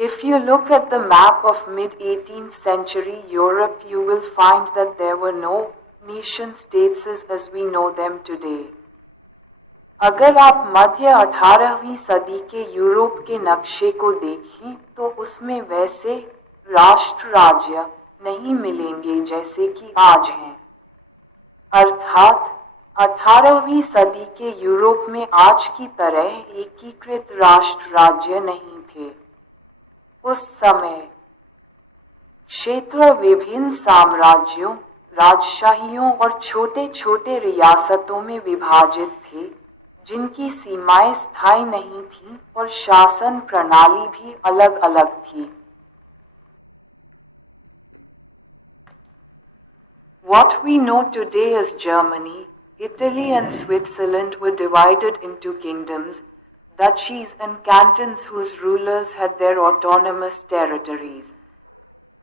If you look at the map of mid-18th century Europe, you will find that there were no nation-states as we know them today. अगर आप मध्य 18वीं सदी के Europe के नक्शे को देखें तो उसमें वैसे राष्ट्र राज्य नहीं मिलेंगे जैसे कि आज हैं। अर्थात 18वीं सदी के यूरोप में आज की तरह एकीकृत राष्ट्र राज्य नहीं थे। उस समय क्षेत्र विभिन्न साम्राज्यों, राजशाहियों और छोटे छोटे रियासतों में विभाजित थे, जिनकी सीमाएं स्थायी नहीं थीं और शासन प्रणाली भी अलग अलग थी। What we know today as Germany, Italy and Switzerland were divided into kingdoms, duchies and cantons whose rulers had their autonomous territories,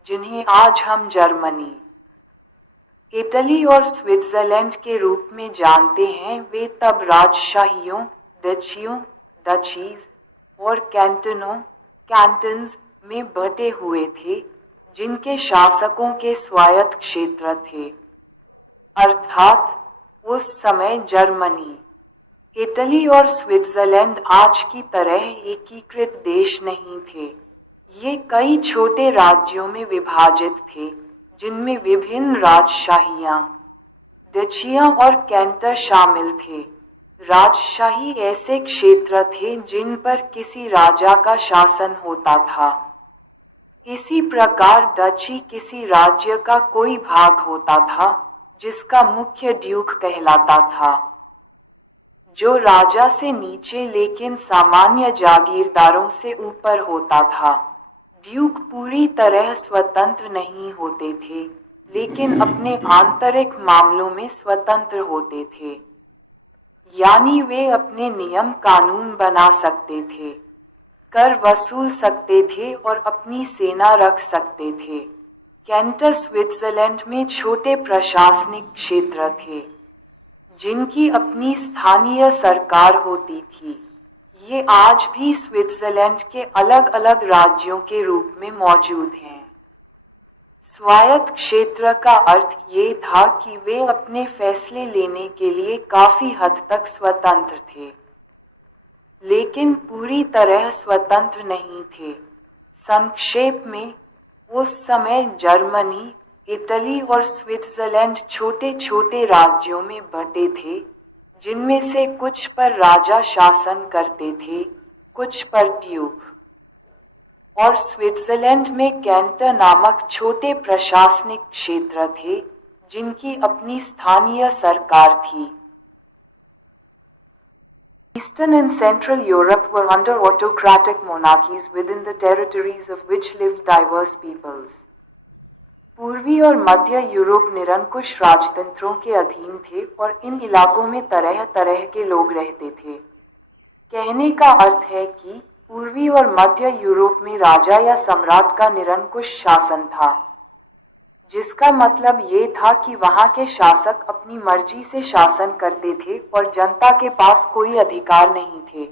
जिन्हें आज हम जर्मनी, इटली और स्विट्जरलैंड के रूप में जानते हैं, वे तब राजशाहियों, डचियों, डचीज और कैंटन्स में बटे हुए थे, जिनके शासकों के स्वायत्त क्षेत्र थे। अर्थात उस समय जर्मनी, इटली और स्विट्जरलैंड आज की तरह एकीकृत देश नहीं थे। ये कई छोटे राज्यों में विभाजित थे, जिनमें विभिन्न राजशाहियां, डचियां और कैंटर शामिल थे। राजशाही ऐसे क्षेत्र थे जिन पर किसी राजा का शासन होता था। इसी प्रकार डची किसी राज्य का कोई भाग होता था, जिसका मुख्य ड्यूक कहलाता था, जो राजा से नीचे लेकिन सामान्य जागीरदारों से ऊपर होता था। ड्यूक पूरी तरह स्वतंत्र नहीं होते थे, लेकिन अपने आंतरिक मामलों में स्वतंत्र होते थे, यानी वे अपने नियम कानून बना सकते थे, कर वसूल सकते थे और अपनी सेना रख सकते थे। कैंटर स्विट्जरलैंड में छोटे प्रशासनिक क्षेत्र थे, जिनकी अपनी स्थानीय सरकार होती थी। ये आज भी स्विट्जरलैंड के अलग अलग राज्यों के रूप में मौजूद हैं। स्वायत्त क्षेत्र का अर्थ ये था कि वे अपने फैसले लेने के लिए काफी हद तक स्वतंत्र थे, लेकिन पूरी तरह स्वतंत्र नहीं थे। संक्षेप में, उस समय जर्मनी, इटली और स्विट्जरलैंड छोटे छोटे राज्यों में बटे थे, जिनमें से कुछ पर राजा शासन करते थे, कुछ पर ड्यूक, और स्विट्जरलैंड में कैंटर नामक छोटे प्रशासनिक क्षेत्र थे, जिनकी अपनी स्थानीय सरकार थी। Eastern and Central Europe were under autocratic monarchies within the territories of which lived diverse peoples. पूर्वी और मध्य यूरोप निरंकुश राजतंत्रों के अधीन थे और इन इलाकों में तरह तरह के लोग रहते थे। कहने का अर्थ है कि पूर्वी और मध्य यूरोप में राजा या सम्राट का निरंकुश शासन था, जिसका मतलब ये था कि वहां के शासक अपनी मर्जी से शासन करते थे और जनता के पास कोई अधिकार नहीं थे।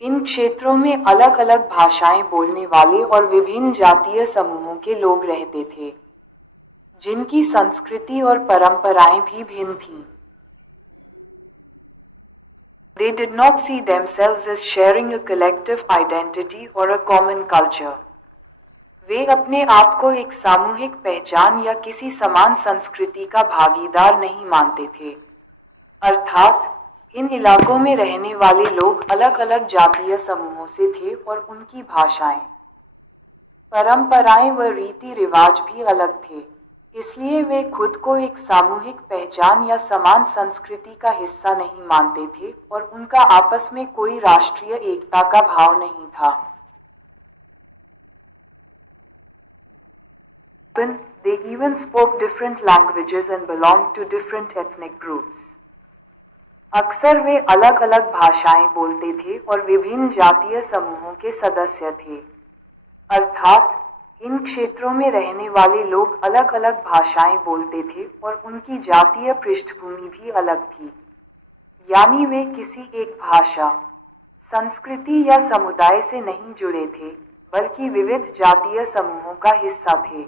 इन क्षेत्रों में अलग अलग भाषाएं बोलने वाले और विभिन्न जातीय समूहों के लोग रहते थे, जिनकी संस्कृति और परंपराएं भी भिन्न थीं। They did not see themselves as sharing a collective identity or a common culture. वे अपने आप को एक सामूहिक पहचान या किसी समान संस्कृति का भागीदार नहीं मानते थे। अर्थात इन इलाकों में रहने वाले लोग अलग अलग जातीय समूहों से थे और उनकी भाषाएं, परंपराएं व रीति रिवाज भी अलग थे, इसलिए वे खुद को एक सामूहिक पहचान या समान संस्कृति का हिस्सा नहीं मानते थे और उनका आपस में कोई राष्ट्रीय एकता का भाव नहीं था। They even spoke different languages and belonged to different ethnic groups. अक्सर वे अलग अलग भाषाएं बोलते थे और विभिन्न जातीय समूहों के सदस्य थे। अर्थात इन क्षेत्रों में रहने वाले लोग अलग अलग भाषाएं बोलते थे और उनकी जातीय पृष्ठभूमि भी अलग थी, यानी वे किसी एक भाषा, संस्कृति या समुदाय से नहीं जुड़े थे, बल्कि विविध जातीय समूहों का हिस्सा थे।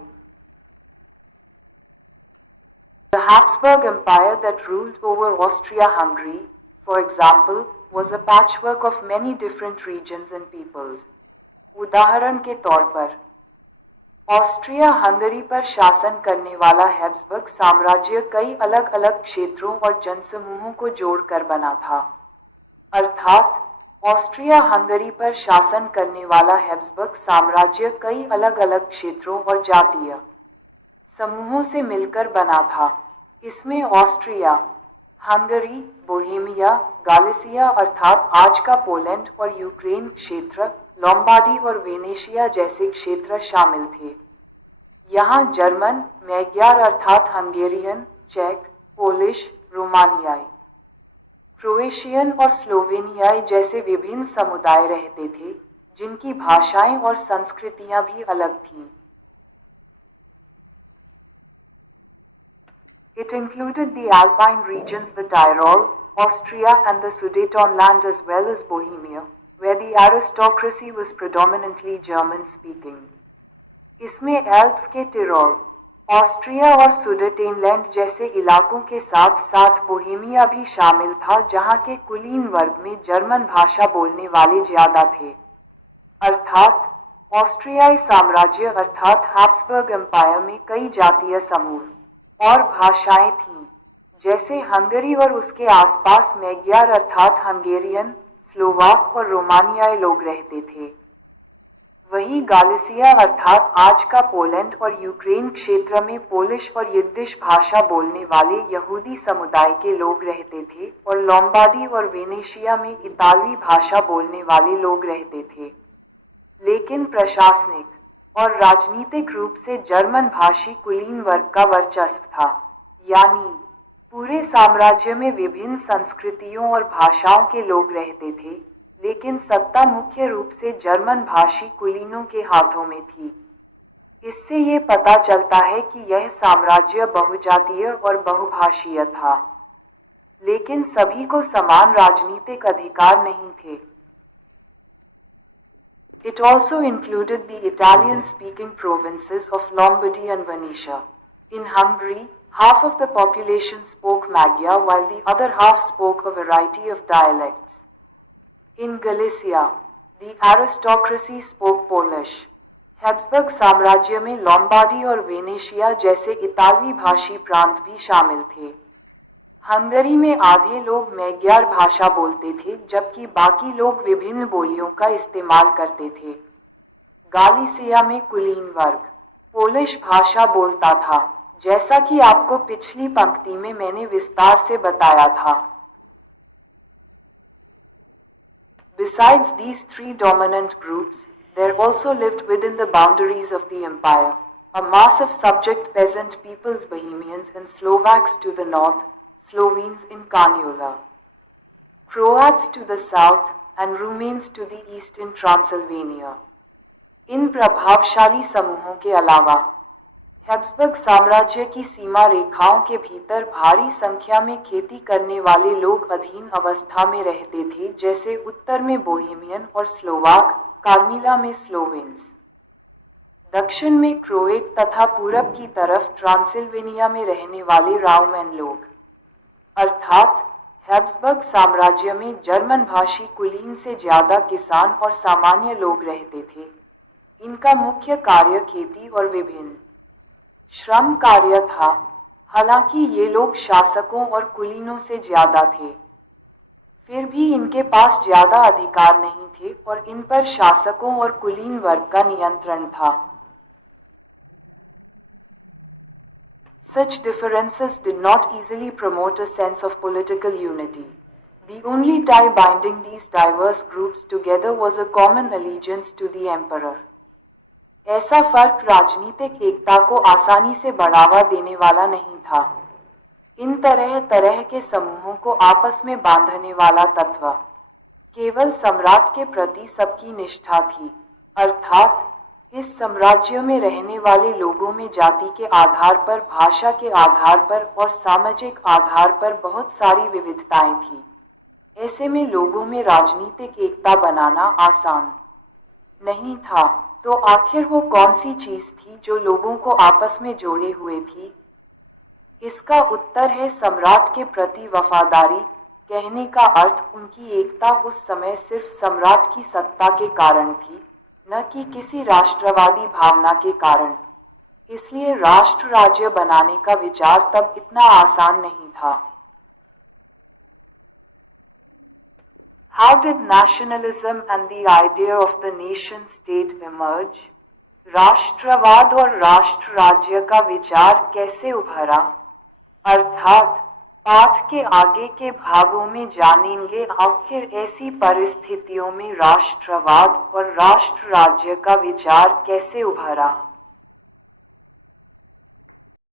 The Habsburg Empire that ruled over Austria-Hungary, for example, was a patchwork of many different regions and peoples. उदाहरण के तौर पर, ऑस्ट्रिया हंगरी पर शासन करने वाला हैब्सबर्ग साम्राज्य कई अलग अलग क्षेत्रों और जनसमूहों को जोड़कर बना था। अर्थात ऑस्ट्रिया हंगरी पर शासन करने वाला हैब्सबर्ग साम्राज्य कई अलग अलग क्षेत्रों और जातीय समूहों से मिलकर बना था। इसमें ऑस्ट्रिया हंगरी, बोहेमिया, गालिसिया अर्थात आज का पोलैंड और यूक्रेन क्षेत्र, लोम्बार्डी और वेनेशिया जैसे क्षेत्र शामिल थे। यहाँ जर्मन, मैग्यार अर्थात हंगेरियन, चेक, पोलिश, रोमानियाई, क्रोएशियन और स्लोवेनियाई जैसे विभिन्न समुदाय रहते थे, जिनकी भाषाएं और संस्कृतियां भी अलग थीं। It included the Alpine regions, the Tyrol, Austria and the Sudetenland as well as Bohemia, where the aristocracy was predominantly German-speaking. इसमें एल्प्स के टिरोल, ऑस्ट्रिया और सुडेटेनलैंड जैसे इलाकों के साथ साथ बोहेमिया भी शामिल था, जहां के कुलीन वर्ग में जर्मन भाषा बोलने वाले ज्यादा थे। अर्थात ऑस्ट्रियाई साम्राज्य अर्थात हैब्सबर्ग एम्पायर में कई जातीय समूह और भाषाएं थीं, जैसे हंगरी और उसके आसपास मैग्यार अर्थात हंगेरियन, स्लोवाक और रोमानियाई लोग रहते थे। वहीं गालिसिया अर्थात आज का पोलैंड और यूक्रेन क्षेत्र में पोलिश और यिद्दिश भाषा बोलने वाले यहूदी समुदाय के लोग रहते थे और लोम्बार्डी और वेनेशिया में इतालवी भाषा बोलने वाले लोग रहते थे। लेकिन प्रशासनिक और राजनीतिक रूप से जर्मन भाषी कुलीन वर्ग का वर्चस्व था, यानी पूरे साम्राज्य में विभिन्न संस्कृतियों और भाषाओं के लोग रहते थे, लेकिन सत्ता मुख्य रूप से जर्मन भाषी कुलीनों के हाथों में थी। इससे ये पता चलता है कि यह साम्राज्य बहुजातीय और बहुभाषीय था, लेकिन सभी को समान राजनीतिक अधिकार नहीं थे। It also included the Italian-speaking provinces of Lombardy and Venetia. In Hungary, half of the population spoke Magyar while the other half spoke a variety of dialects. In Galicia, the aristocracy spoke Polish. Habsburg साम्राज्य में Lombardy और Venetia जैसे इतालवी भाषी प्रांत भी शामिल थे। हंगरी में आधे लोग मैग्यार भाषा बोलते थे, जबकि बाकी लोग विभिन्न बोलियों का इस्तेमाल करते थे। गालिसिया में कुलीन वर्ग पोलिश भाषा बोलता था, जैसा कि आपको पिछली पंक्ति में मैंने विस्तार से बताया था। Besides these three dominant groups, there also lived within the boundaries of the empire a mass of subject peasant peoples, Bohemians and Slovaks to the north, Slovenes in Carniola, Croats to the south and Rumenes to the east in Transylvania. इन प्रभावशाली समूहों के अलावा Habsburg साम्राज्य की सीमा रेखाओं के भीतर भारी संख्या में खेती करने वाले लोग अधीन अवस्था में रहते थे, जैसे उत्तर में बोहेमियन और स्लोवाक, कार्निला में स्लोवेन्स, दक्षिण में क्रोएट तथा पूरब की तरफ ट्रांसिल्वेनिया में रहने वाले राउमैन लोग। अर्थात हैब्सबर्ग साम्राज्य में जर्मन भाषी कुलीन से ज्यादा किसान और सामान्य लोग रहते थे। इनका मुख्य कार्य खेती और विभिन्न श्रम कार्य था, हालांकि ये लोग शासकों और कुलीनों से ज्यादा थे। फिर भी इनके पास ज्यादा अधिकार नहीं थे और इन पर शासकों और कुलीन वर्ग का नियंत्रण था। Such differences did not easily promote a sense of political unity. The only tie binding these diverse groups together was a common allegiance to the emperor. ऐसा फर्क राजनीतिक एकता को आसानी से बढ़ावा देने वाला नहीं था। इन तरह तरह के समूहों को आपस में बांधने वाला तत्व केवल सम्राट के प्रति सबकी निष्ठा थी। अर्थात इस साम्राज्य में रहने वाले लोगों में जाति के आधार पर, भाषा के आधार पर और सामाजिक आधार पर बहुत सारी विविधताएं थीं। ऐसे में लोगों में राजनीतिक एकता बनाना आसान नहीं था। तो आखिर वो कौन सी चीज थी जो लोगों को आपस में जोड़े हुए थी? इसका उत्तर है सम्राट के प्रति वफादारी। कहने का अर्थ उनकी एकता उस समय सिर्फ सम्राट की सत्ता के कारण थी, न कि किसी राष्ट्रवादी भावना के कारण। इसलिए राष्ट्र राज्य बनाने का विचार तब इतना आसान नहीं था। How did nationalism and the idea of the nation state emerge? राष्ट्रवाद और राष्ट्र राज्य का विचार कैसे उभरा? अर्थात पाठ के आगे के भागों में जानेंगे आखिर ऐसी परिस्थितियों में राष्ट्रवाद और राष्ट्र राज्य का विचार कैसे उभरा।